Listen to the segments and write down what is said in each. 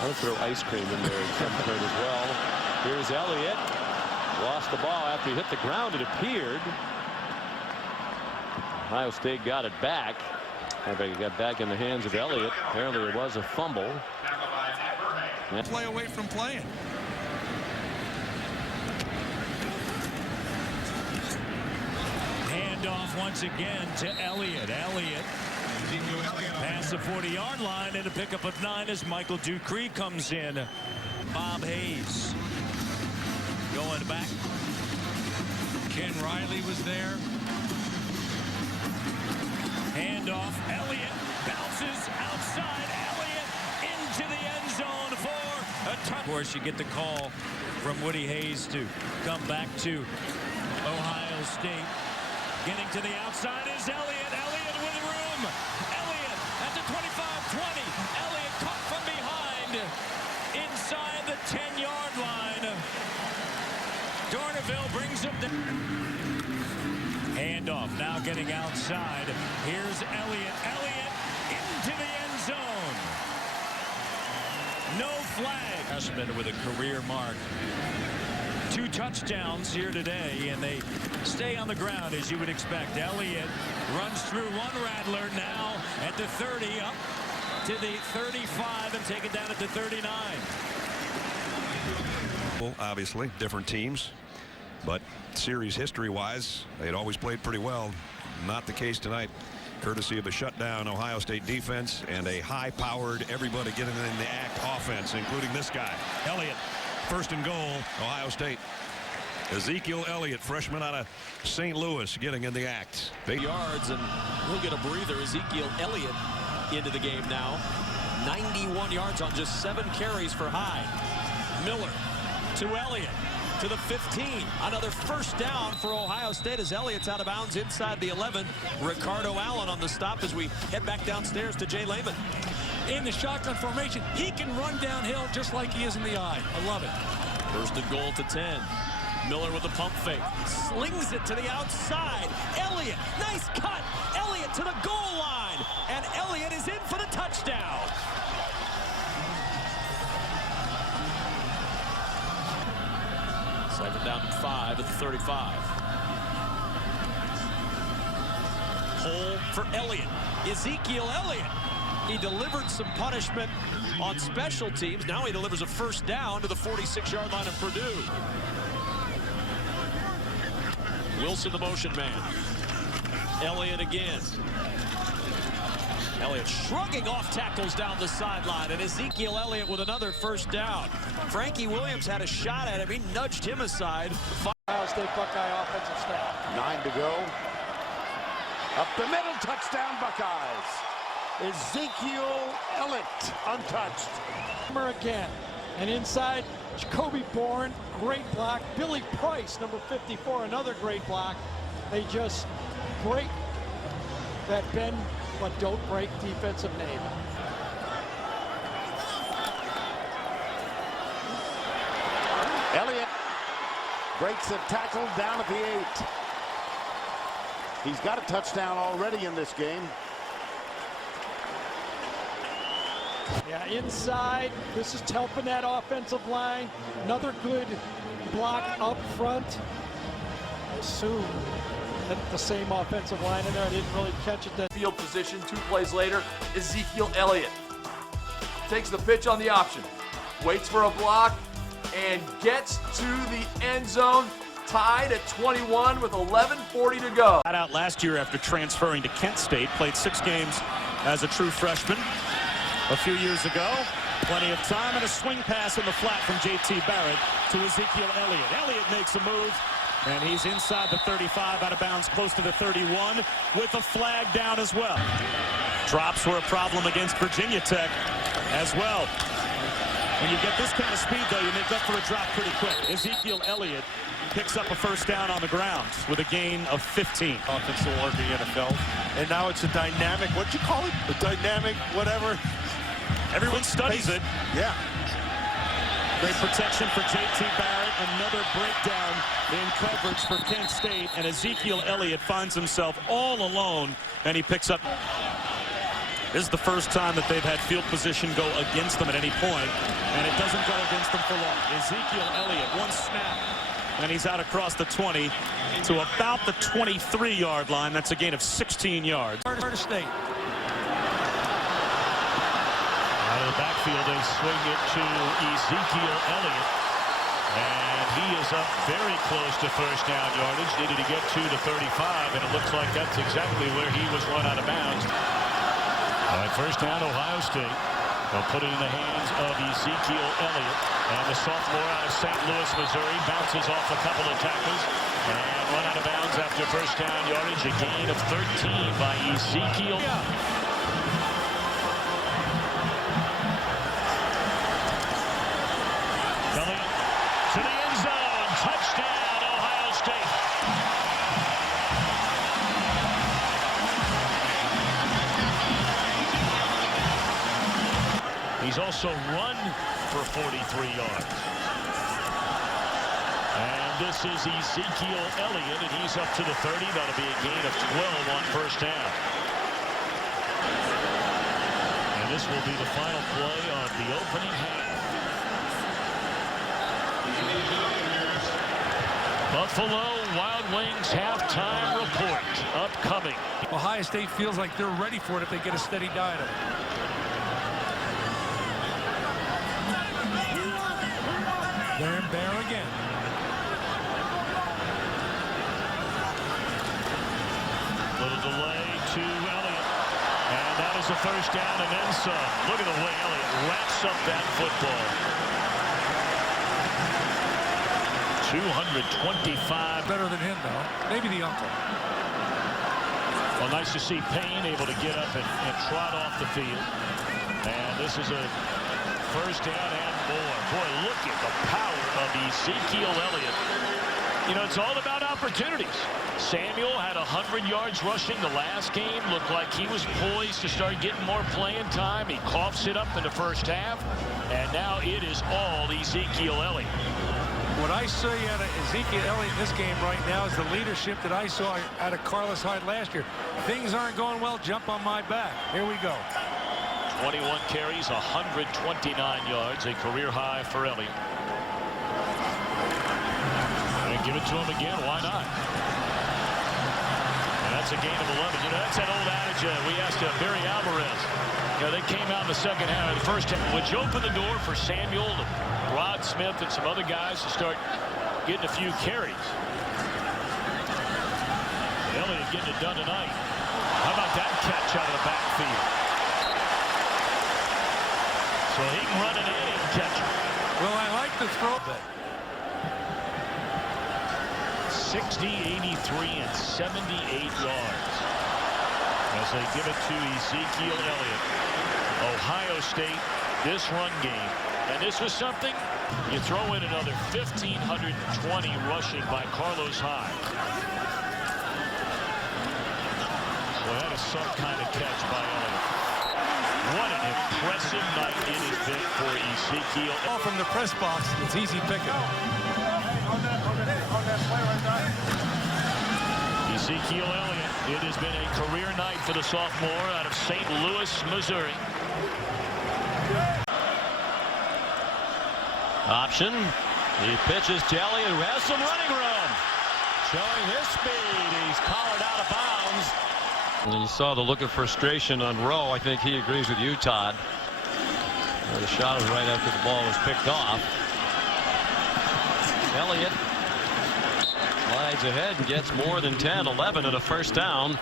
I'll throw ice cream in there at some point as well. Here's Elliott. Lost the ball after he hit the ground, it appeared. Ohio State got it back. I think it got back in the hands of Elliott. Apparently it was a fumble. Play away from playing. Handoff once again to Elliott. Elliott past the 40-yard line and a pickup of 9 as Michael Dupree comes in. Bob Hayes going back. Ken Riley was there. Handoff. Elliott bounces outside. Elliott into the end zone for a touchdown. Of course, you get the call from Woody Hayes to come back to Ohio State. Getting to the outside is Elliott. Elliott with room. Elliott at the 25-20. Elliott caught from behind inside the 10-yard line. Dorneville brings him down. Handoff now getting outside. Here's Elliott. Elliott into the end zone. No flag. Freshman with a career mark. 2 touchdowns here today, and they stay on the ground as you would expect. Elliott runs through one rattler now at the 30, up to the 35, and take it down at the 39. Well, obviously, different teams, but series history-wise, they'd always played pretty well. Not the case tonight, courtesy of a shutdown Ohio State defense and a high-powered, everybody getting in the act offense, including this guy, Elliott. First and goal, Ohio State. Ezekiel Elliott, freshman out of St. Louis, getting in the act. Big yards, and we'll get a breather. Ezekiel Elliott into the game now. 91 yards on just 7 carries for Hyde. Miller to Elliott to the 15. Another first down for Ohio State as Elliott's out of bounds inside the 11. Ricardo Allen on the stop as we head back downstairs to Jay Lehman. In the shotgun formation, he can run downhill just like he is in the eye. I love it. First and goal to 10. Miller with the pump fake. Slings it to the outside. Elliott, nice cut. Elliott to the goal line. And Elliott is in for the touchdown. Second down and 5 at the 35. Hole for Elliott. Ezekiel Elliott. He delivered some punishment on special teams. Now he delivers a first down to the 46-yard line of Purdue. Wilson, the motion man. Elliott again. Elliott shrugging off tackles down the sideline, and Ezekiel Elliott with another first down. Frankie Williams had a shot at him. He nudged him aside. Ohio State Buckeye offensive snap. 9 to go. Up the middle, touchdown Buckeyes. Ezekiel Elliott untouched. Again, and inside Jacoby Bourne, great block. Billy Price, number 54, another great block. They just break that bend but don't break defensive name. Elliott breaks a tackle down at the 8. He's got a touchdown already in this game. Yeah, inside. This is helping that offensive line. Another good block up front. I assume that the same offensive line in there. I didn't really catch it. Field position, 2 plays later, Ezekiel Elliott takes the pitch on the option, waits for a block, and gets to the end zone, tied at 21 with 11:40 to go. Got out last year after transferring to Kent State, played 6 games as a true freshman a few years ago. Plenty of time and a swing pass in the flat from J.T. Barrett to Ezekiel Elliott. Elliott makes a move, and he's inside the 35, out of bounds, close to the 31, with a flag down as well. Drops were a problem against Virginia Tech as well. When you get this kind of speed, though, you make up for a drop pretty quick. Ezekiel Elliott picks up a first down on the ground with a gain of 15. Offensive work in the NFL. And now it's a dynamic, what'd you call it? A dynamic whatever. Everyone studies it. Yeah. Great protection for J.T. Barrett. Another breakdown in coverage for Kent State. And Ezekiel Elliott finds himself all alone, and he picks up. This is the first time that they've had field position go against them at any point, and it doesn't go against them for long. Ezekiel Elliott, one snap, and he's out across the 20 to about the 23-yard line. That's a gain of 16 yards. Florida State. Out of the backfield, they swing it to Ezekiel Elliott, and he is up very close to first down yardage. Needed to get to the 35, and it looks like that's exactly where he was run out of bounds. All right, first down, Ohio State. They'll put it in the hands of Ezekiel Elliott, and the sophomore out of St. Louis, Missouri, bounces off a couple of tackles and run out of bounds after first down yardage. A gain of 13 by Ezekiel. Elliott to the end zone. Touchdown, Ohio State. He's also run for 43 yards. And this is Ezekiel Elliott, and he's up to the 30. That'll be a gain of 12 on first down. And this will be the final play of the opening half. Buffalo Wild Wings halftime report upcoming. Ohio State feels like they're ready for it if they get a steady diet of it. There and Bear again. Little delay to Elliott. And that is a first down and then some. Look at the way Elliott wraps up that football. 225. Better than him, though. Maybe the uncle. Well, nice to see Payne able to get up and trot off the field. And this is a first down and more. Boy, look at the power of Ezekiel Elliott. You know, it's all about opportunities. Samuel had 100 yards rushing the last game. Looked like he was poised to start getting more playing time. He coughs it up in the first half. And now it is all Ezekiel Elliott. What I see out of Ezekiel Elliott in this game right now is the leadership that I saw out of Carlos Hyde last year. Things aren't going well, jump on my back. Here we go. 21 carries, 129 yards, a career high for Elliott. And give it to him again, why not? And that's a gain of 11. You know, that's that old adage we asked Barry Alvarez. You know, they came out in the second half, the first half, which opened the door for Samuel and Rod Smith and some other guys to start getting a few carries. Elliott getting it done tonight. How about that catch out of the backfield? So he can run it in and catch it. Well, I like the throw. 60, 83, and 78 yards. As they give it to Ezekiel Elliott. Ohio State, this run game. And this was something, you throw in another 1,520 rushing by Carlos Hyde. Well, that is some kind of catch by Elliott. What an impressive night it has been for Ezekiel. All from the press box, it's easy picking. Ezekiel Elliott, it has been a career night for the sophomore out of St. Louis, Missouri. Option. He pitches to Elliott, who has some running room. Showing his speed. He's collared out of bounds. And you saw the look of frustration on Rowe. I think he agrees with you, Todd. The shot was right after the ball was picked off. Elliott slides ahead and gets more than 10, 11 at a first down.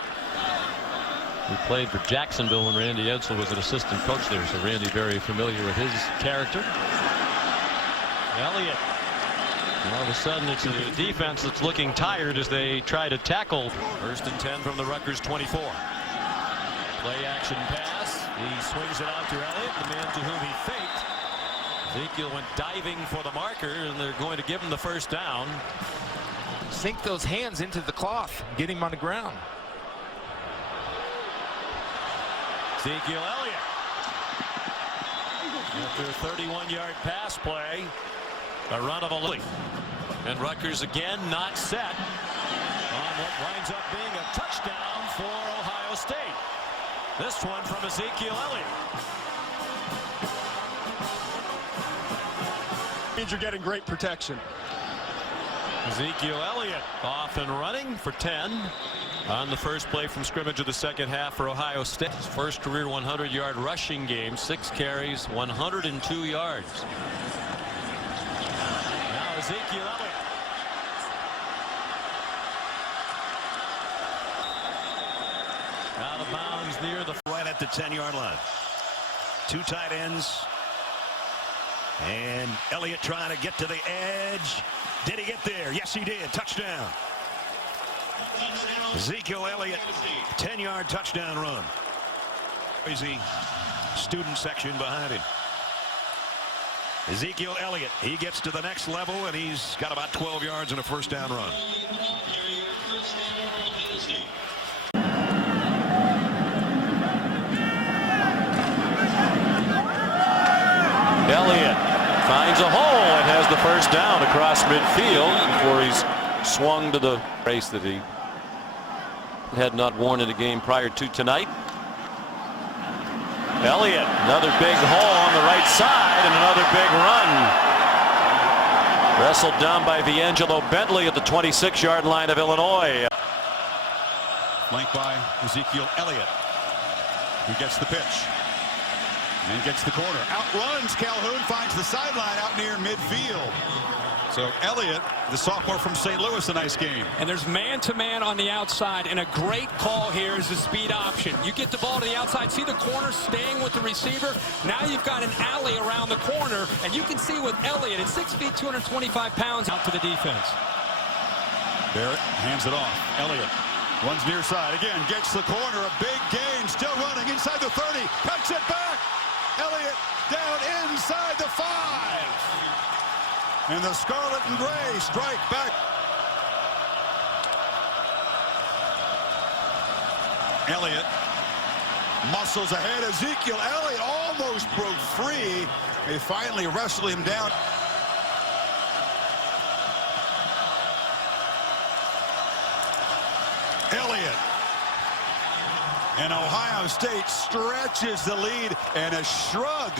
He played for Jacksonville when Randy Edsall was an assistant coach there, so Randy very familiar with his character. Elliott, all of a sudden it's a defense that's looking tired as they try to tackle. First and 10 from the Rutgers 24. Play action pass. He swings it out to Elliott, the man to whom he faked. Ezekiel went diving for the marker, and they're going to give him the first down. Sink those hands into the cloth, get him on the ground. Ezekiel Elliott. After a 31-yard pass play, a run of a loop. And Rutgers again not set on what winds up being a touchdown for Ohio State. This one from Ezekiel Elliott. Means you're getting great protection. Ezekiel Elliott off and running for 10 on the first play from scrimmage of the second half for Ohio State. His first career 100-yard rushing game, 6 carries, 102 yards. Now Ezekiel Elliott. Out of bounds near the right at the 10-yard line. 2 tight ends. And Elliott trying to get to the edge. Did he get there? Yes, he did. Touchdown. Ezekiel Elliott, 10-yard touchdown run. Crazy student section behind him. Ezekiel Elliott, he gets to the next level, and he's got about 12 yards and a first down run. Elliott finds a hole and has the first down across midfield before he's swung to the race that he had not worn in the game prior to tonight. Elliott, another big hole on the right side and another big run. Wrestled down by D'Angelo Bentley at the 26-yard line of Illinois. Flanked by Ezekiel Elliott, who gets the pitch and gets the corner. Outruns Calhoun, finds the sideline out near midfield. So Elliott, the sophomore from St. Louis, a nice game. And there's man-to-man on the outside, and a great call here is the speed option. You get the ball to the outside, see the corner staying with the receiver. Now you've got an alley around the corner, and you can see with Elliott at 6 feet, 225 pounds, out to the defense. Barrett hands it off. Elliott runs near side again, gets the corner, a big gain, still running inside the 30, cuts it back. Elliott down inside the 5. And the Scarlet and Gray strike back. Elliott muscles ahead. Ezekiel Elliott almost broke free. They finally wrestle him down. Elliott. And Ohio State stretches the lead, and a shrug,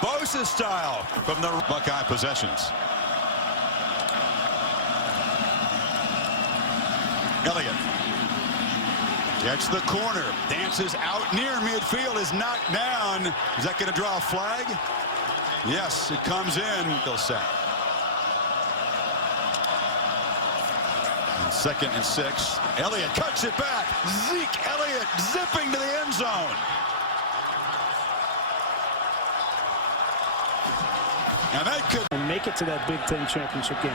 Bosa style, from the Buckeye possessions. Elliott gets the corner, dances out near midfield, is knocked down. Is that going to draw a flag? Yes, it comes in. He'll set. And 2nd and 6. Elliott cuts it back. Zeke Elliott zipping to the end zone. And that could make it to that Big Ten championship game.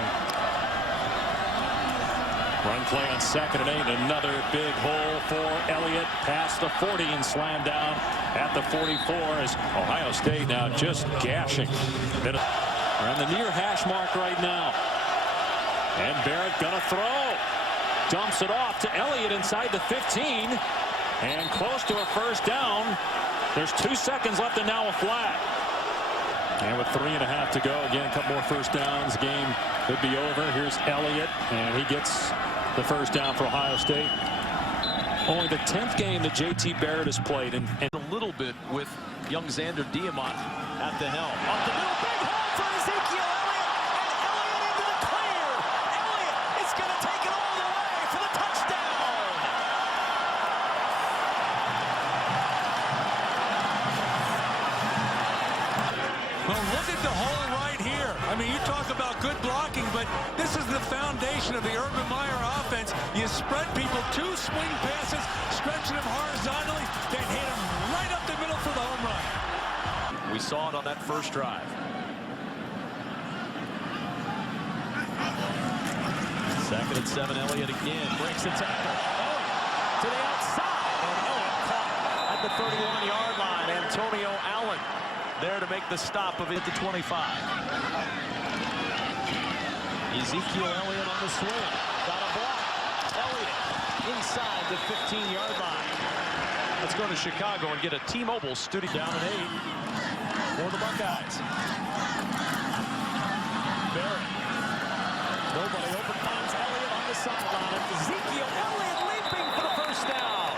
Run play on 2nd and 8. Another big hole for Elliott. Past the 40 and slammed down at the 44 as Ohio State now just gashing. We're on the near hash mark right now. And Barrett gonna throw. Dumps it off to Elliott inside the 15. And close to a first down. There's 2 seconds left and now a flag. And with 3.5 to go, again, a couple more first downs. The game could be over. Here's Elliott, and he gets the first down for Ohio State. Only the 10th game that J.T. Barrett has played, and A little bit with young Xander Diamont at the helm. Up the middle, big hole for Ezekiel Elliott, and Elliott into the clear. Elliott is going to take it all the way for the touchdown. Well, look at the hole right here. I mean, you talk about good blocking, but this is the foundation of the Urban Meyer offense. You spread people, 2 swing passes, stretching them horizontally, then hit them right up the middle for the home run. We saw it on that first drive. 2nd and 7, Elliott again breaks the tackle. To the outside, and Elliott caught at the 31-yard line. Antonio Allen there to make the stop of it to 25. Ezekiel Elliott on the swing. Got a block. Elliott inside the 15-yard line. Let's go to Chicago and get a T-Mobile studio. Down at 8 for the Buckeyes. Barrett. Nobody open. Finds Elliott on the sideline. Ezekiel Elliott leaping for the first down.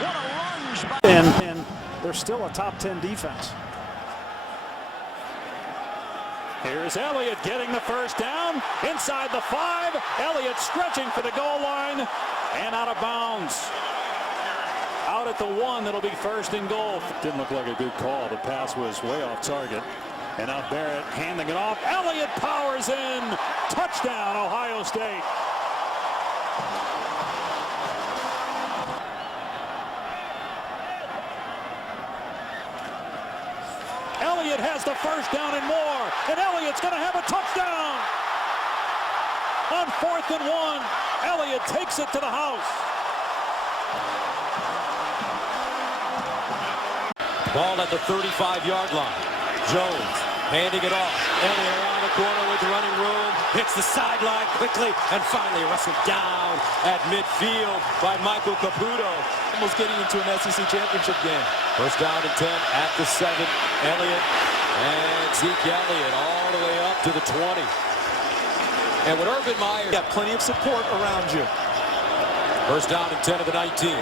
What a lunge by... And they're still a top 10 defense. Here's Elliott getting the first down. Inside the 5. Elliott stretching for the goal line. And out of bounds. Out at the 1, that'll be first and goal. Didn't look like a good call. The pass was way off target. And now Barrett handing it off. Elliott powers in. Touchdown, Ohio State. Elliott has the first down and more. And Elliott's going to have a touchdown. On 4th and 1, Elliott takes it to the house. Ball at the 35-yard line. Jones handing it off. Elliott around the corner with running room. Hits the sideline quickly and finally wrestled down at midfield by Michael Caputo. Almost getting into an SEC championship game. First down and 10 at the 7. Elliott and Zeke Elliott all the way up to the 20. And with Urban Meyer, got plenty of support around you. First down and 10 of the 19.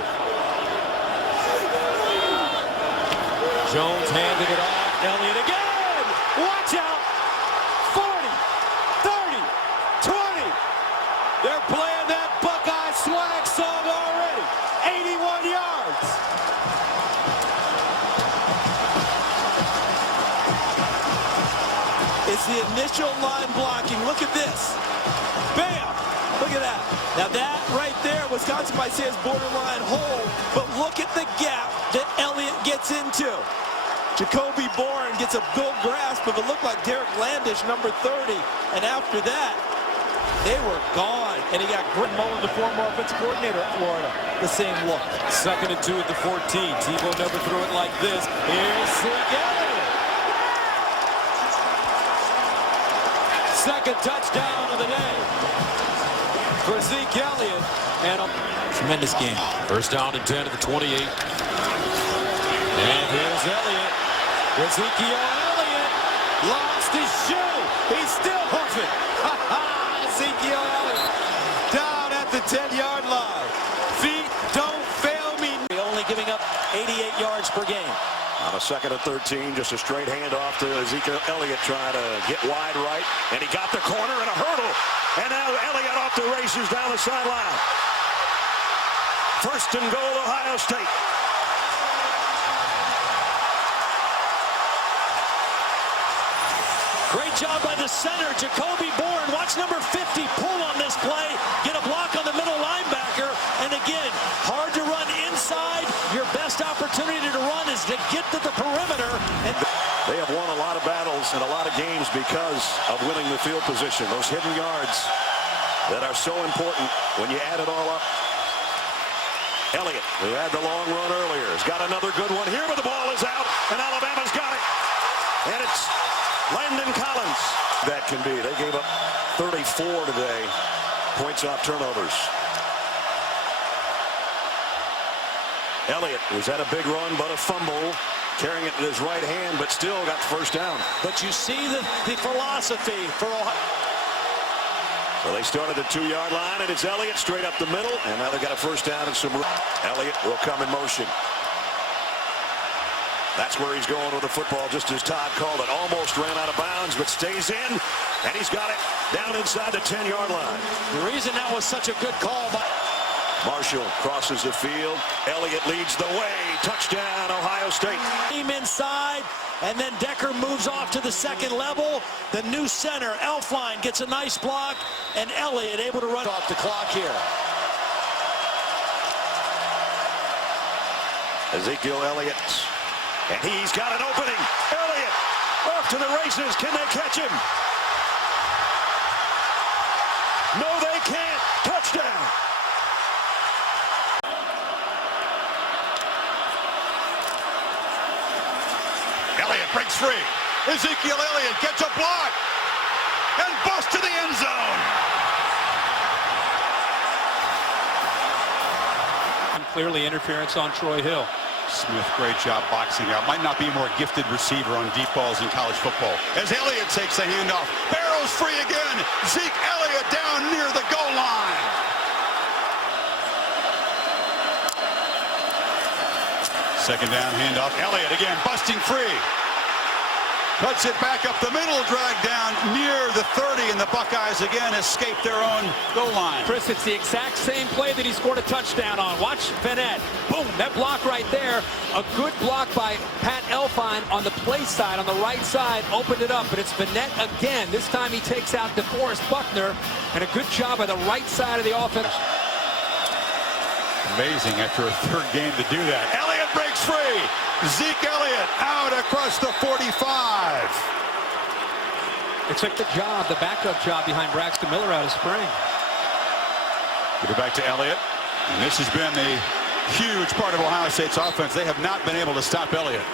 Jones handing it off. Elliott again. Watch out. 40, 30, 20. They're playing that Buckeye swag song already. 81 yards. It's the initial line blocking. Look at this. Bam. Look at that. Now that right there, Wisconsin might say is borderline hold, but look at the gap that Elliott gets into. Jacoby Bourne gets a good grasp of it. Looked like Derek Landish, number 30. And after that, they were gone. And he got Grit Mullen, the former offensive coordinator at Florida. The same look. 2nd and 2 at the 14. Tebow never threw it like this. Here's Zeke Elliott. Second touchdown of the day for Zeke Elliott. And a tremendous game. First down and 10 at the 28. And here's Elliott. Ezekiel Elliott lost his shoe. He's still hoofing. Ezekiel Elliott down at the 10-yard line. Feet don't fail me. Only giving up 88 yards per game. On a 2nd and 13, just a straight handoff to Ezekiel Elliott trying to get wide right. And he got the corner and a hurdle. And now Elliott off the races down the sideline. First and goal, Ohio State. Great job by the center, Jacoby Bourne. Watch number 50 pull on this play, get a block on the middle linebacker, and again, hard to run inside. Your best opportunity to run is to get to the perimeter. And they have won a lot of battles and a lot of games because of winning the field position. Those hidden yards that are so important when you add it all up. Elliott, who had the long run earlier, has got another good one here, but the ball is out, and Alabama's got it. And it's Landon Collins. That can be. They gave up 34 today. Points off turnovers. Elliott was at a big run, but a fumble. Carrying it in his right hand, but still got the first down. But you see the philosophy for Ohio. So they started at the 2-yard line, and it's Elliott straight up the middle. And now they got a first down and some. Elliott will come in motion. That's where he's going with the football, just as Todd called it. Almost ran out of bounds, but stays in, and he's got it down inside the 10-yard line. The reason that was such a good call by Marshall crosses the field. Elliott leads the way. Touchdown, Ohio State. Team inside, and then Decker moves off to the 2nd level. The new center, Elfline, gets a nice block, and Elliott able to run off the clock here. Ezekiel Elliott. And he's got an opening. Elliott off to the races. Can they catch him? No, they can't. Touchdown. Elliott breaks free. Ezekiel Elliott gets a block and busts to the end zone. And clearly interference on Troy Hill. Smith, great job boxing out. Might not be a more gifted receiver on deep balls in college football. As Elliott takes the handoff, barrels free again. Zeke Elliott down near the goal line. Second down, handoff. Elliott again, busting free. Cuts it back up the middle, dragged down near the 30, and the Buckeyes again escape their own goal line. Chris, it's the exact same play that he scored a touchdown on. Watch Vanette. Boom, that block right there. A good block by Pat Elfine on the play side, on the right side, opened it up, but it's Vanette again. This time he takes out DeForest Buckner, and a good job by the right side of the offense. Amazing after a third game to do that. Elliott breaks free. Zeke Elliott out across the 45. It took the job, the backup job behind Braxton Miller out of spring. Give it back to Elliott. And this has been a huge part of Ohio State's offense. They have not been able to stop Elliott.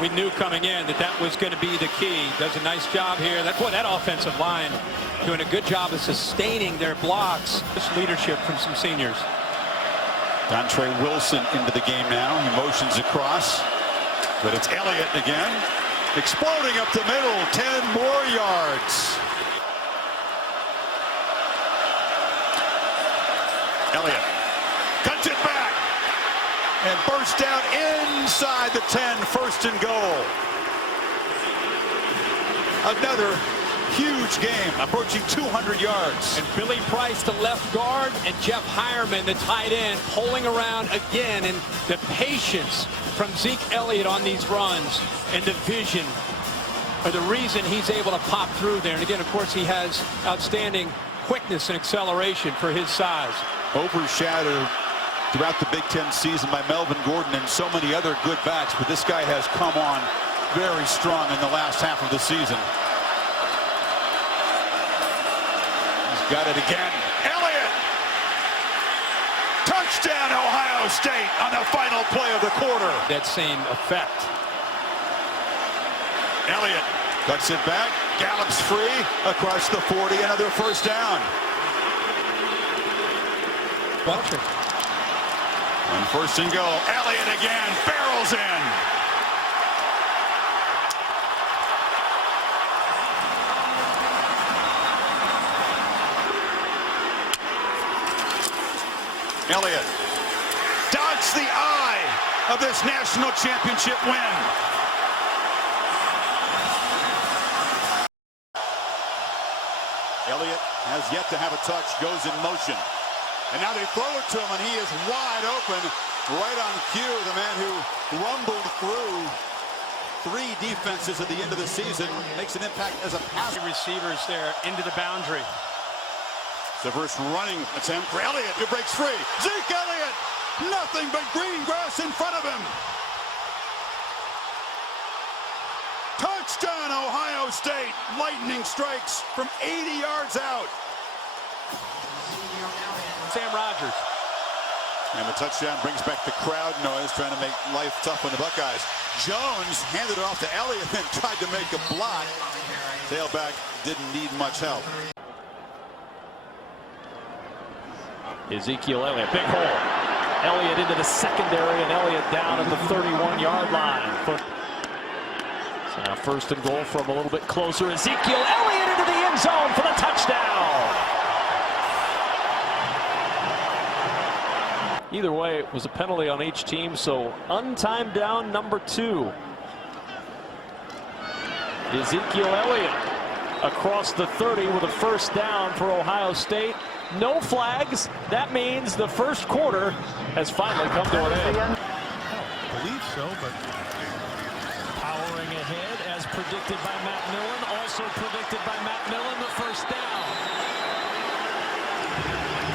We knew coming in that that was going to be the key. Does a nice job here. That offensive line doing a good job of sustaining their blocks. This leadership from some seniors. Dontre Wilson into the game now. He motions across. But it's Elliott again. Exploding up the middle. 10 more yards. Elliott cuts it back. And bursts down inside the 10. First and goal. Another huge game, approaching 200 yards. And Billy Price, the left guard, and Jeff Hireman, the tight end, pulling around again. And the patience from Zeke Elliott on these runs and the vision are the reason he's able to pop through there. And again, of course, he has outstanding quickness and acceleration for his size. Overshadowed throughout the Big Ten season by Melvin Gordon and so many other good backs, but this guy has come on very strong in the last half of the season. Got it again. Elliott! Touchdown, Ohio State on the final play of the quarter. That same effect. Elliott cuts it back, gallops free across the 40, another first down. Watch it. And first and goal. Elliott again, barrels in. Elliott dodged the eye of this national championship win. Elliott has yet to have a touch, goes in motion. And now they throw it to him, and he is wide open, right on cue. The man who rumbled through 3 defenses at the end of the season makes an impact as a pass. Receivers there into the boundary. The first running attempt for Elliott, who breaks free. Zeke Elliott, nothing but green grass in front of him. Touchdown, Ohio State. Lightning strikes from 80 yards out. Sam Rogers. And the touchdown brings back the crowd noise, trying to make life tough on the Buckeyes. Jones handed it off to Elliott and tried to make a block. Tailback didn't need much help. Ezekiel Elliott, big hole. Elliott into the secondary, and Elliott down at the 31-yard line. So now first and goal from a little bit closer. Ezekiel Elliott into the end zone for the touchdown. Either way, it was a penalty on each team, so untimed down number 2. Ezekiel Elliott across the 30 with a first down for Ohio State. No flags. That means the first quarter has finally come to an end. I don't believe so, but powering ahead as predicted by Matt Millen. Also predicted by Matt Millen, the first down.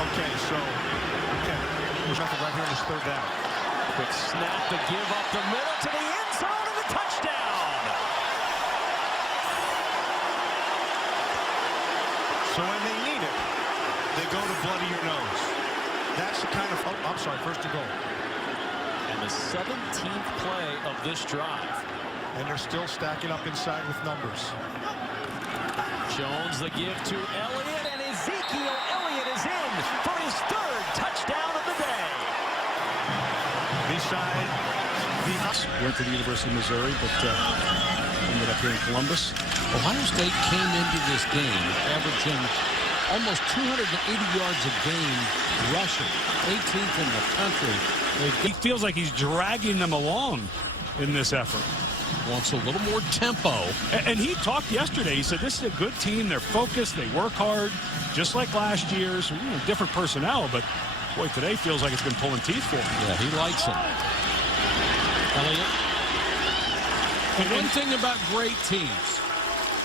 Okay, so there's nothing right here in this third down. Quick snap to give up the middle to the end zone and the touchdown. So when they need it, they go to bloody your nose. That's the kind of, I'm sorry, first and goal. And the 17th play of this drive. And they're still stacking up inside with numbers. Jones the give to Elliott, and Ezekiel Elliott is in for his 3rd touchdown of the day. Beside went to the University of Missouri, but ended up here in Columbus. Ohio State came into this game averaging almost 280 yards a game rushing, 18th in the country. He feels like he's dragging them along in this effort. Wants a little more tempo. And he talked yesterday. He said this is a good team. They're focused. They work hard, just like last year's. Different personnel, but boy, today feels like it's been pulling teeth for him. Yeah, he likes him. Elliott. And one thing about great teams,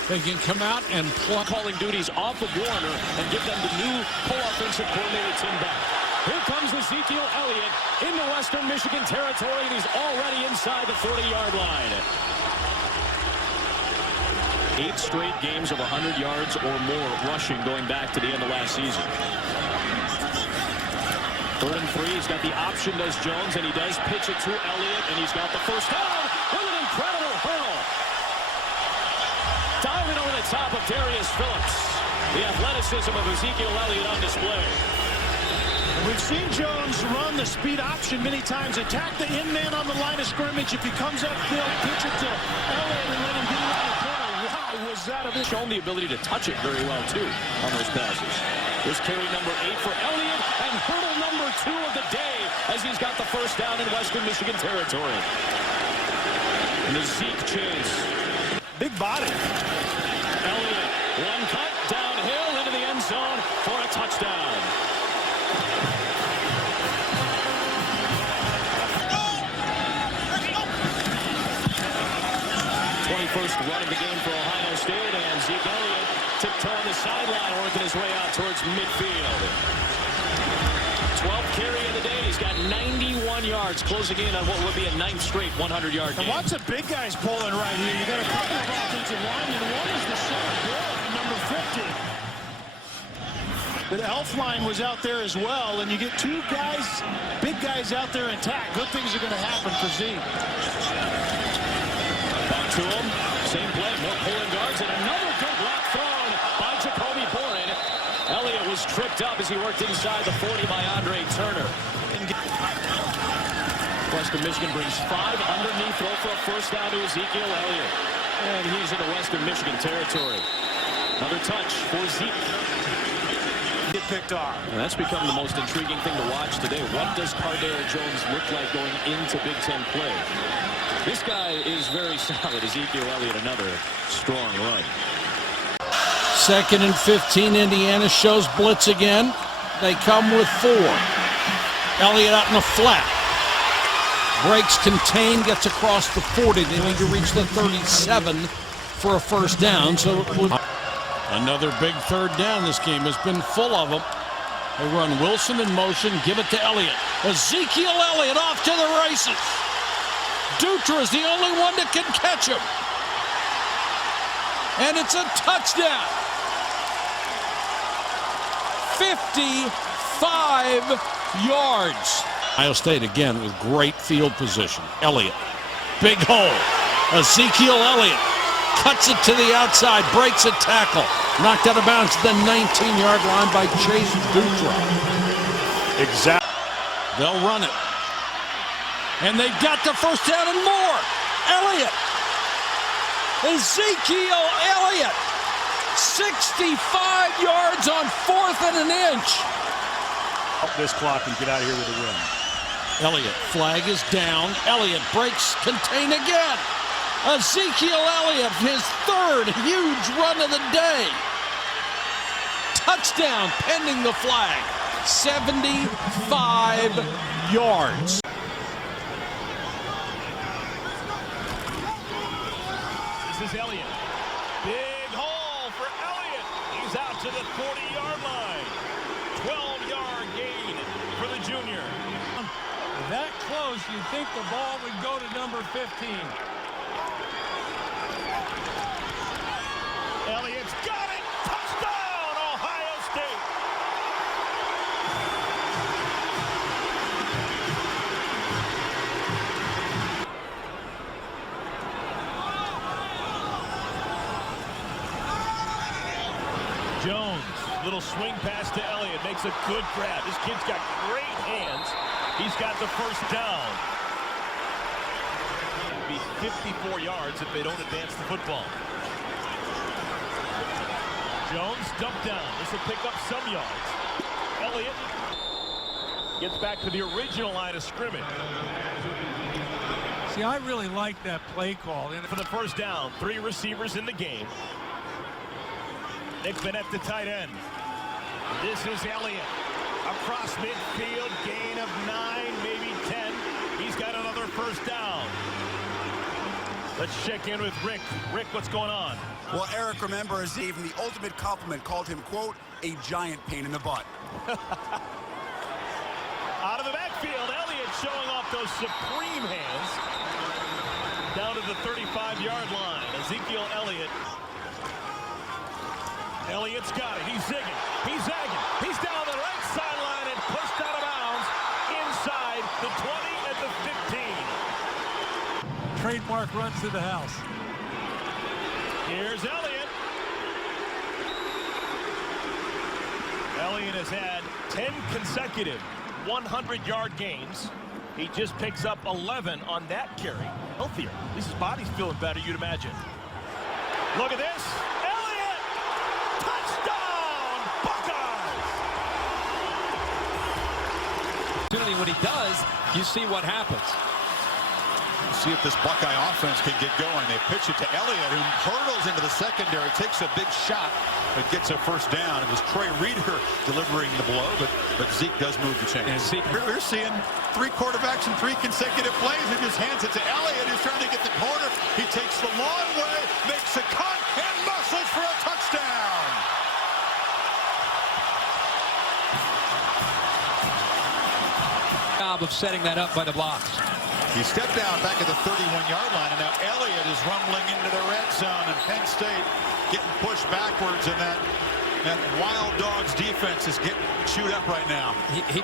they can come out and play. Calling duties off of Warner and give them the new co-offensive coordinator Tim Beck. Here comes Ezekiel Elliott into Western Michigan territory, and he's already inside the 40-yard line. 8 straight games of 100 yards or more rushing going back to the end of last season. 3rd and 3, he's got the option, does Jones, and he does pitch it to Elliott, and he's got the first down with an incredible hurdle. Diving over the top of Darius Phillips. The athleticism of Ezekiel Elliott on display. We've seen Jones run the speed option many times, attack the in man on the line of scrimmage. If he comes upfield, pitch it to Elliott and let him get around the corner. Wow, was that a bit. Shown the ability to touch it very well, too, on those passes. Here's carry number 8 for Elliott, and hurdle number 2 of the day as he's got the first down in Western Michigan territory. And the Zeke chase. Big body. Elliott, one cut, downhill into the end zone for a touchdown. 21st run of the game for Ohio State, and Zeke Elliott tiptoeing the sideline, working his way out towards midfield. 12th carry of the day. He's got 91 yards, closing in on what would be a 9th straight 100-yard game. Lots of big guys pulling right here. You got a couple of offensive linemen. One is the center guard, number 50. The elf line was out there as well, and you get 2 guys, big guys out there intact. Good things are going to happen for Zeke. Back to him. Same play, more pulling guards, and another good block thrown by Jacoby Boren. Elliott was tripped up as he worked inside the 40 by Andre Turner. Western Michigan brings 5 underneath, throw for a first down to Ezekiel Elliott. And he's into Western Michigan territory. Another touch for Zeke. Get picked off. And that's become the most intriguing thing to watch today. What does Cardale Jones look like going into Big Ten play? This guy is very solid. Ezekiel Elliott, another strong run. 2nd and 15, Indiana shows blitz again. They come with 4. Elliott out in the flat. Breaks contain, gets across the 40. They need to reach the 37 for a first down. So it would... Another big 3rd down. This game has been full of them. They run Wilson in motion, give it to Elliott. Ezekiel Elliott off to the races. Dutra is the only one that can catch him. And it's a touchdown. 55 yards. Ohio State again with great field position. Elliott, big hole. Ezekiel Elliott cuts it to the outside, breaks a tackle. Knocked out of bounds at the 19-yard line by Chase Dutra. Exactly. They'll run it. And they've got the first down and more. Elliott. Ezekiel Elliott. 65 yards on 4th and an inch. Up this clock and get out of here with a win. Elliott, flag is down. Elliott breaks contain again. Ezekiel Elliott, his 3rd huge run of the day. Touchdown pending the flag. 75 yards. This is Elliott. Big hole for Elliott. He's out to the 40-yard line. 12-yard gain for the junior. That close, you'd think the ball would go to number 15. Elliott's got it. Touchdown, Ohio State. Jones, little swing pass to Elliott, makes a good grab. This kid's got great hands. He's got the first down. It'll be 54 yards if they don't advance the football. Jones dumped down. This will pick up some yards. Elliott gets back to the original line of scrimmage. See, I really like that play call. For the first down, 3 receivers in the game. Nick Bennett, the tight end. This is Elliott. Across midfield, gain of 9, maybe 10. He's got another first down. Let's check in with Rick. Rick, what's going on? Well, Eric, remember, as even the ultimate compliment called him, quote, a giant pain in the butt. Out of the backfield, Elliott showing off those supreme hands. Down to the 35-yard line. Ezekiel Elliott. Elliott's got it. He's zigging. He's zagging. He's down the right sideline and pushed out of bounds inside the 20 at the 15. Trademark runs to the house. Here's Elliott. Elliott has had 10 consecutive 100-yard games. He just picks up 11 on that carry. Healthier. At least his body's feeling better, you'd imagine. Look at this. Elliott! Touchdown! Buckeyes! When he does, you see what happens. See if this Buckeye offense can get going. They pitch it to Elliott, who hurdles into the secondary, takes a big shot, but gets a first down. It was Troy Reeder delivering the blow, but Zeke does move the chains. We're seeing 3 quarterbacks in 3 consecutive plays. He just hands it to Elliott, who's trying to get the corner. He takes the long way, makes a cut, and muscles for a touchdown. Job of setting that up by the blocks. He stepped down back at the 31-yard line, and now Elliott is rumbling into the red zone, and Penn State getting pushed backwards, and that Wild Dogs defense is getting chewed up right now.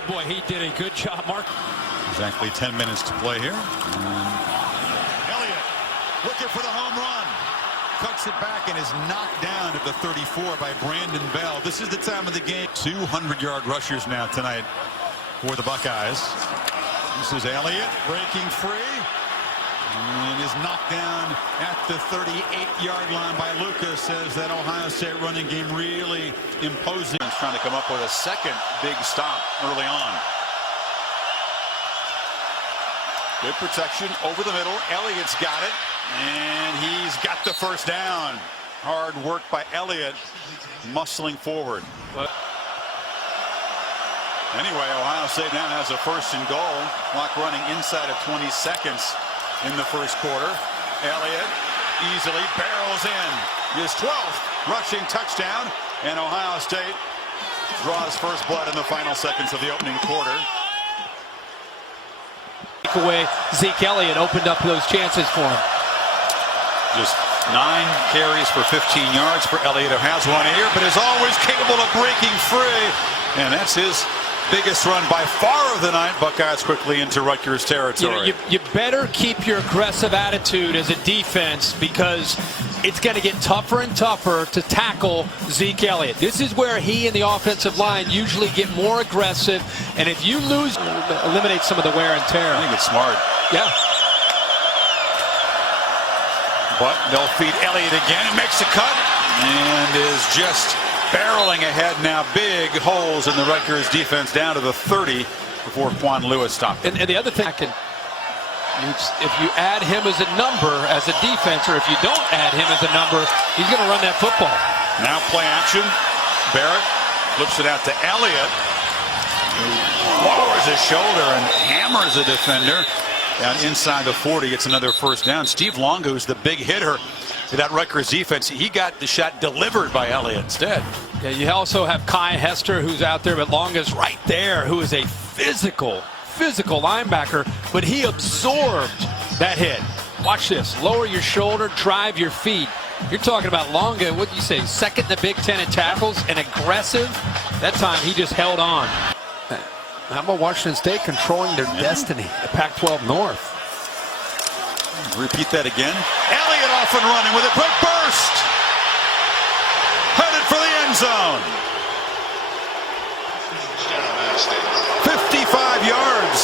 Boy, he did a good job, Mark. Exactly 10 minutes to play here. Elliott looking for the home run. Cuts it back and is knocked down at the 34 by Brandon Bell. This is the time of the game. 200-yard rushers now tonight for the Buckeyes. This is Elliott breaking free and is knocked down at the 38-yard line by Lucas, as that Ohio State running game really imposing. He's trying to come up with a second big stop early on. Good protection over the middle. Elliott's got it, and he's got the first down. Hard work by Elliott, muscling forward. Anyway, Ohio State now has a first and goal. Clock running inside of 20 seconds in the first quarter. Elliott easily barrels in his 12th rushing touchdown, and Ohio State draws first blood in the final seconds of the opening quarter. Take away Zeke Elliott opened up those chances for him. Just 9 carries for 15 yards for Elliott, who has one here, but is always capable of breaking free, and that's his biggest run by far of the night. Buckeyes quickly into Rutgers territory. You better keep your aggressive attitude as a defense, because it's going to get tougher and tougher to tackle Zeke Elliott. This is where he and the offensive line usually get more aggressive, and if you lose, eliminate some of the wear and tear. I think it's smart. Yeah. But they'll feed Elliott again, and makes a cut, and is just barreling ahead now. Big holes in the Rutgers defense down to the 30 before Quan Lewis stopped. And the other thing, if you add him as a number as a defense, or if you don't add him as a number, he's going to run that football. Now play action. Barrett flips it out to Elliott, who lowers his shoulder and hammers a defender down inside the 40. It's another first down. Steve Longo, who's the big hitter to that Rutgers defense, he got the shot delivered by Elliott instead. Yeah, you also have Kai Hester, who's out there, but Longo's right there, who is a physical linebacker, but he absorbed that hit. Watch this. Lower your shoulder, drive your feet. You're talking about Longo, what do you say, second in the Big Ten in tackles, and aggressive. That time he just held on. How about Washington State controlling their destiny at Pac-12 North? Repeat that again. Elliott off and running with a quick burst. Headed for the end zone. 55 yards.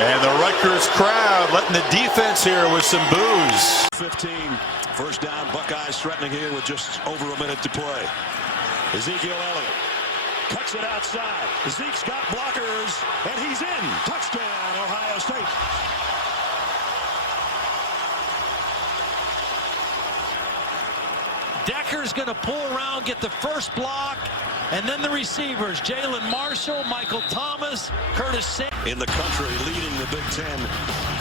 And the Rutgers crowd letting the defense here with some boos. 15. First down, Buckeyes threatening here with just over a minute to play. Ezekiel Elliott cuts it outside. Zeke's got blockers, and he's in. Touchdown, Ohio State. Decker's going to pull around, get the first block, and then the receivers, Jalen Marshall, Michael Thomas, Curtis Samuel. In the country, leading the Big Ten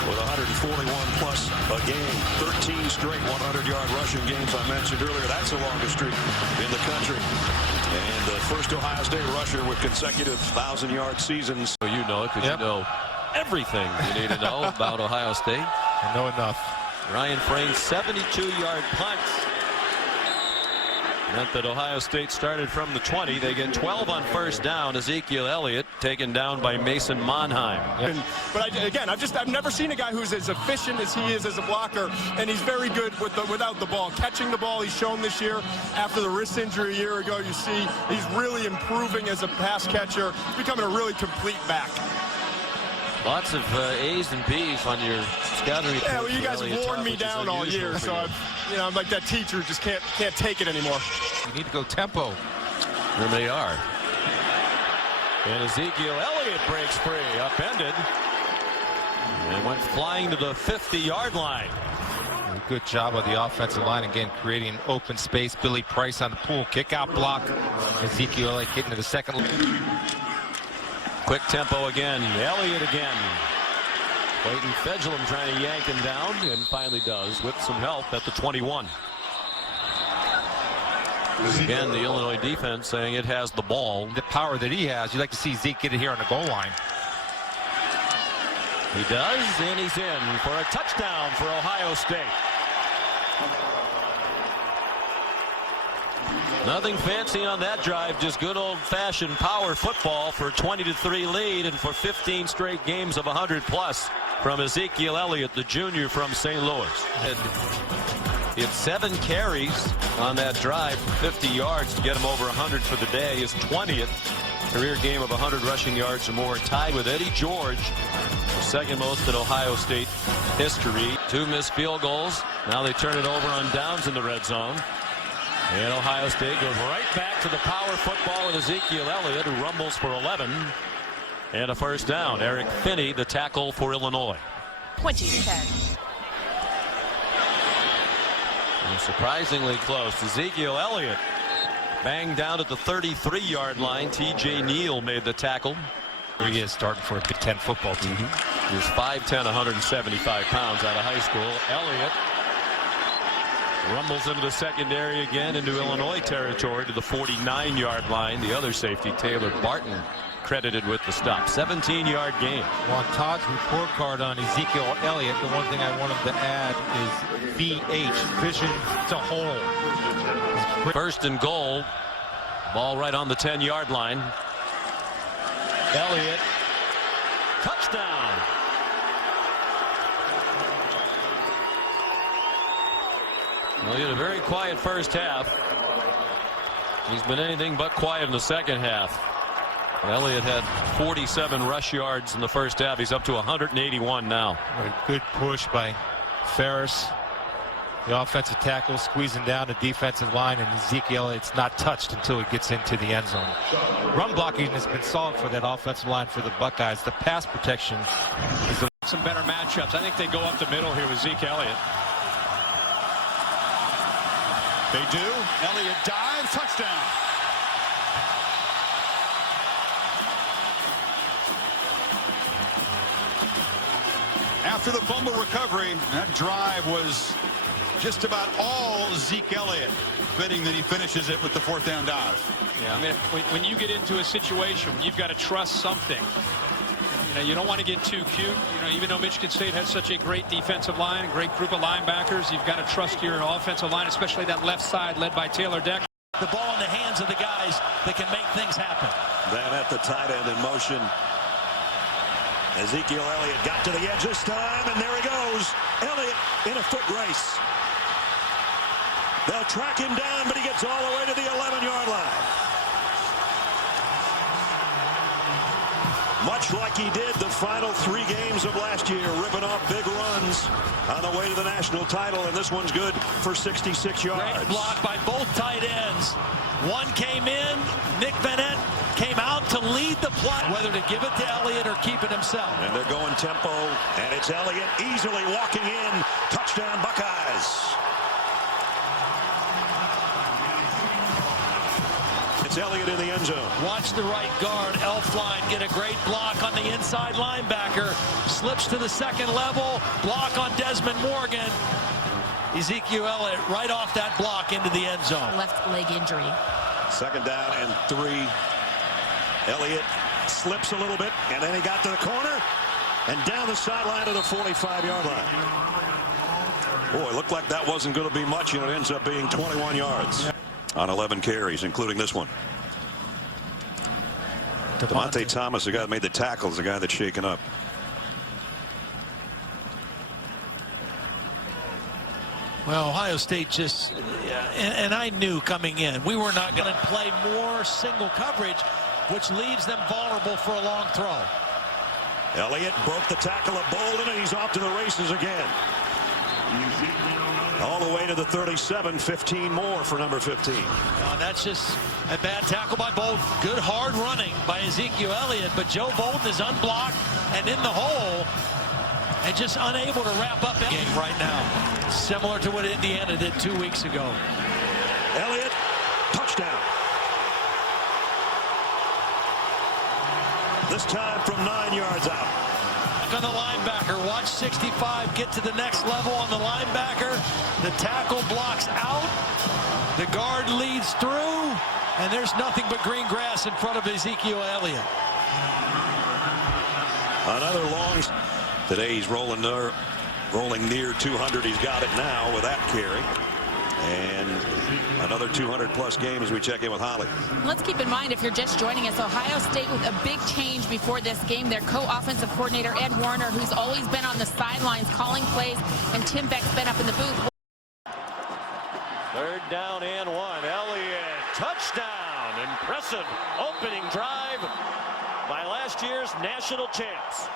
with 141 plus a game. 13 straight 100-yard rushing games I mentioned earlier. That's the longest streak in the country. And the first Ohio State rusher with consecutive 1,000-yard seasons. So you know it because you know everything you need to know about Ohio State. I know enough. Ryan Frain's 72-yard punt meant that Ohio State started from the 20. They get 12 on first down. Ezekiel Elliott taken down by Mason Monheim. But I've never seen a guy who's as efficient as he is as a blocker, and he's very good without the ball. Catching the ball, he's shown this year. After the wrist injury a year ago, you see he's really improving as a pass catcher. He's becoming a really complete back. Lots of A's and B's on your scouting report. Yeah, well, you guys have worn me down all year, so I'm like that teacher who just can't take it anymore. You need to go tempo. There they are. And Ezekiel Elliott breaks free, upended, and went flying to the 50-yard line. Good job of the offensive line again, creating open space. Billy Price on the pool kick out block. Ezekiel Elliott getting to the second. Quick tempo again. Elliott again. Clayton Fedulum trying to yank him down, and finally does with some help at the 21. Again, the Illinois defense saying it has the ball. The power that he has, you'd like to see Zeke get it here on the goal line. He does, and he's in for a touchdown for Ohio State. Nothing fancy on that drive, just good old-fashioned power football for a 20-3 lead and for 15 straight games of 100+ from Ezekiel Elliott, the junior from St. Louis. He had 7 carries on that drive for 50 yards to get him over 100 for the day. His 20th career game of 100 rushing yards or more, tied with Eddie George, the second most in Ohio State history. 2 missed field goals. Now they turn it over on downs in the red zone. And Ohio State goes right back to the power football with Ezekiel Elliott, who rumbles for 11 and a first down. Eric Finney, the tackle for Illinois. 20-10. And surprisingly close. Ezekiel Elliott banged down at the 33-yard line. T.J. Neal made the tackle. Here he is starting for a Big Ten football team. He's 5'10", 175 pounds out of high school. Elliott rumbles into the secondary again into Illinois territory to the 49-yard line. The other safety, Taylor Barton, credited with the stop. 17-yard gain. On Todd's report card on Ezekiel Elliott, the one thing I want him to add is VH, vision to hole. First and goal. Ball right on the 10-yard line. Elliott, touchdown. Well, he had a very quiet first half. He's been anything but quiet in the second half. Elliott had 47 rush yards in the first half. He's up to 181 now. A good push by Ferris. The offensive tackle squeezing down the defensive line, and Ezekiel Elliott's not touched until he gets into the end zone. Run blocking has been solid for that offensive line for the Buckeyes. The pass protection is some better matchups. I think they go up the middle here with Zeke Elliott. They do. Elliott dives, touchdown. After the fumble recovery, that drive was just about all Zeke Elliott. Fitting that he finishes it with the 4th down dive. Yeah, I mean, when you get into a situation when you've got to trust something, you don't want to get too cute. Even though Michigan State has such a great defensive line, a great group of linebackers, you've got to trust your offensive line, especially that left side led by Taylor Decker. The ball in the hands of the guys that can make things happen. Then at the tight end in motion. Ezekiel Elliott got to the edge this time, and there he goes. Elliott in a foot race. They'll track him down, but he gets all the way to the 11-yard line. much like he did the final 3 games of last year, ripping off big runs on the way to the national title, and this one's good for 66 yards. Great block by both tight ends. One came in, Nick Bennett came out to lead the play, whether to give it to Elliott or keep it himself. And they're going tempo, and it's Elliott easily walking in. Touchdown, Buckeyes. It's Elliott in the end zone. Watch the right guard, Elfline, get a great block on the inside linebacker. Slips to the second level, block on Desmond Morgan. Ezekiel Elliott right off that block into the end zone. Left leg injury. 2nd down and 3. Elliott slips a little bit, and then he got to the corner and down the sideline to the 45-yard line. Boy, it looked like that wasn't going to be much, and it ends up being 21 yards on 11 carries, including this one. Devontae Thomas, the guy that made the tackles, the guy that's shaken up. Well, Ohio State just, and I knew coming in, we were not going to play more single coverage, which leaves them vulnerable for a long throw. Elliott broke the tackle of Bolden, and he's off to the races again. All the way to the 37, 15 more for number 15. That's just a bad tackle by Bolden. Good hard running by Ezekiel Elliott, but Joe Bolden is unblocked and in the hole and just unable to wrap up the game right now. Similar to what Indiana did 2 weeks ago. Elliott, touchdown. This time from 9 yards out. On the linebacker, watch 65 get to the next level on the linebacker. The tackle blocks out. The guard leads through, and there's nothing but green grass in front of Ezekiel Elliott. Another long. Today he's rolling near 200. He's got it now with that carry. And another 200-plus game as we check in with Holly. Let's keep in mind, if you're just joining us, Ohio State with a big change before this game. Their co-offensive coordinator, Ed Warner, who's always been on the sidelines calling plays, and Tim Beck's been up in the booth. 3rd down and 1. Elliott, touchdown. Impressive opening drive by last year's national champs.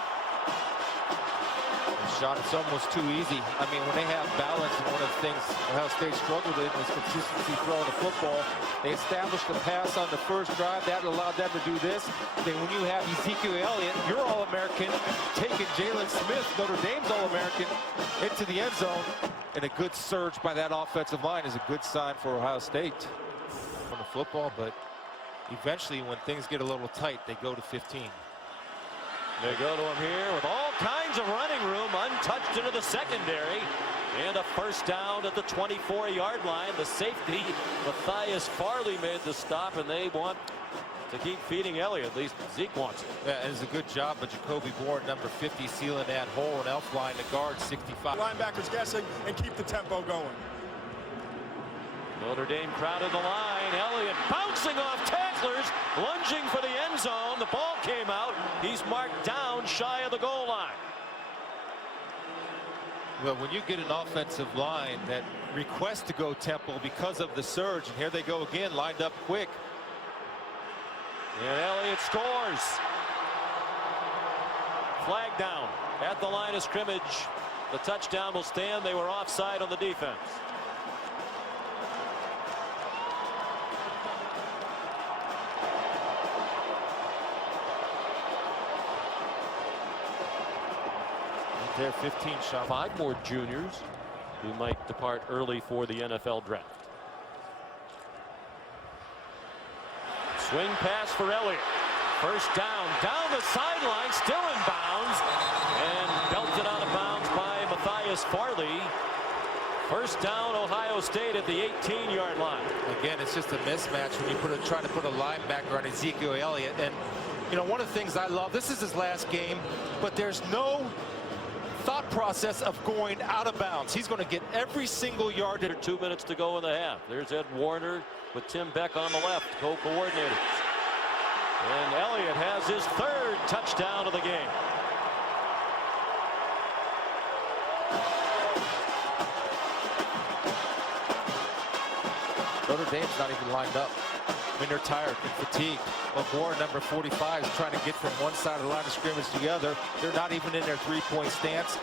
Shot, it's almost too easy. I mean, when they have balance, and one of the things Ohio State struggled with was consistency throwing the football. They established the pass on the first drive. That allowed them to do this. Then when you have Ezekiel Elliott, your All-American, taking Jalen Smith, Notre Dame's All-American, into the end zone, and a good surge by that offensive line is a good sign for Ohio State on the football. But eventually, when things get a little tight, they go to 15. They go to him here with all kinds of running room, untouched into the secondary, and a 1st down at the 24-yard line. The safety, Matthias Farley, made the stop, and they want to keep feeding Elliott. At least Zeke wants it. Yeah, and it's a good job by Jacoby Bourne, number 50, sealing that hole, and Elfline, the guard, 65. Linebackers guessing and keep the tempo going. Notre Dame crowded the line. Elliott bouncing off tacklers, lunging for the end zone. The ball came out. He's marked down shy of the goal line. Well, when you get an offensive line that requests to go tempo because of the surge, and here they go again, lined up quick. And Elliott scores. Flag down at the line of scrimmage. The touchdown will stand. They were offside on the defense. There, 15 shot. 5 more juniors who might depart early for the NFL draft. Swing pass for Elliott. 1st down, down the sideline, still in bounds, and belted out of bounds by Matthias Farley. 1st down, Ohio State at the 18-yard line. Again, it's just a mismatch when you try to put a linebacker on Ezekiel Elliott. And, you know, one of the things I love, this is his last game, but there's no thought process of going out of bounds. He's going to get every single yard. 2 minutes to go in the half. There's Ed Warner with Tim Beck on the left, co-coordinator. And Elliott has his 3rd touchdown of the game. Notre Dame's not even lined up. mean, they're tired and fatigued. But Warren, number 45, is trying to get from one side of the line of scrimmage to the other. They're not even in their three-point stance.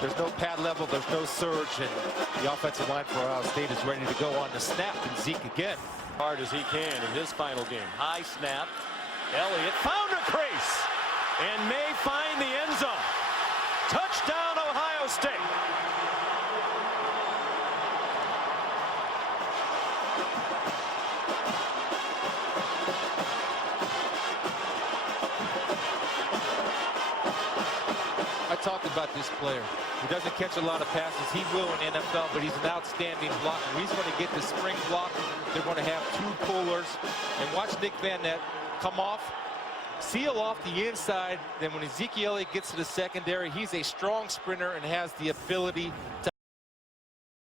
There's no pad level. There's no surge. And the offensive line for Ohio State is ready to go on the snap. And Zeke again. Hard as he can in his final game. High snap. Elliott found a crease and may find the end zone. Touchdown, Ohio State. I talked about this player. He doesn't catch a lot of passes. He will in NFL, but he's an outstanding blocker. He's going to get the spring block. They're going to have two pullers. And watch Nick Van Nett come off, seal off the inside. Then when Ezekiel Elliott gets to the secondary, he's a strong sprinter and has the ability to